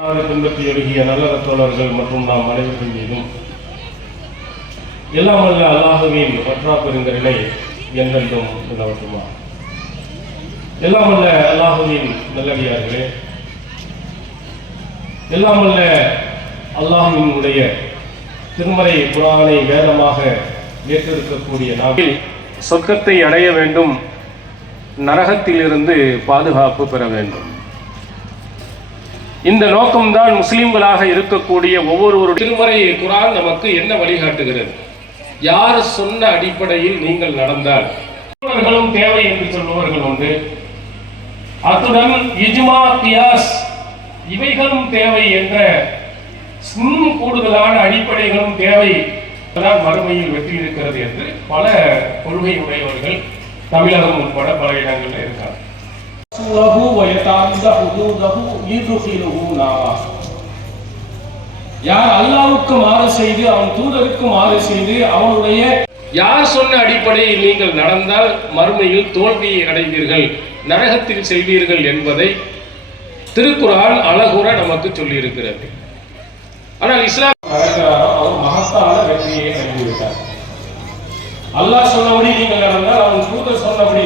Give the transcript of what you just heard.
பின்பற்றி எழுகிய நல்ல தோழர்கள் மற்றும் நாம் அனைவரும் மீதும் எல்லாம் வல்ல அல்லாஹுவின் வற்றா பெருங்கருணை என்றென்றும் நிலவட்டுமா. எல்லாம் வல்ல அல்லாஹுவின் நல்லடியார்களே, எல்லாம் வல்ல அல்லாஹுவினுடைய திருமறை குர்ஆனை வேதமாக ஏற்றிருக்கக்கூடிய நாம் சொர்க்கத்தை அடைய வேண்டும், நரகத்திலிருந்து பாதுகாப்பு பெற வேண்டும். இந்த நோக்கம்தான் முஸ்லிம்களாக இருக்கக்கூடிய ஒவ்வொருவருடைய திருமறை குர்ஆன் நமக்கு என்ன வழிகாட்டுகிறது? யார் சொன்ன அடிப்படையில் நீங்கள் நடந்தால் அவர்களும் தேவை என்று சொல்பவர்கள் உண்டு. அத்துடன் இஜ்மா, கியாஸ் இவைகளும் தேவை என்ற கூடுதலான அடிப்படைகளும் தேவை, மறுமையில் வெற்றி இருக்கிறது என்று பல கொள்கை உடையவர்கள் தமிழகம் உட்பட பல இடங்களில் இருக்காங்க. யார் அல்லாஹ்வுக்கு மாறு செய்து அவன் தூதருக்கு மாறு செய்து அவனுடைய யார் சொன்ன அடிப்படையில் நீங்கள் நடந்தால் மறுமையில் தோல்வியை அடைவீர்கள், நரகத்தில் செல்வீர்கள் என்பதை திருக்குர்ஆன் அழகுற நமக்கு சொல்லி இருக்கிறது. ஆனால் இஸ்லாம் அவர் மகத்தான வெற்றியை அடைந்துவிட்டார். அல்லாஹ் சொன்னபடி நீங்கள் நடந்தால் அவன் தூதர் சொன்னபடி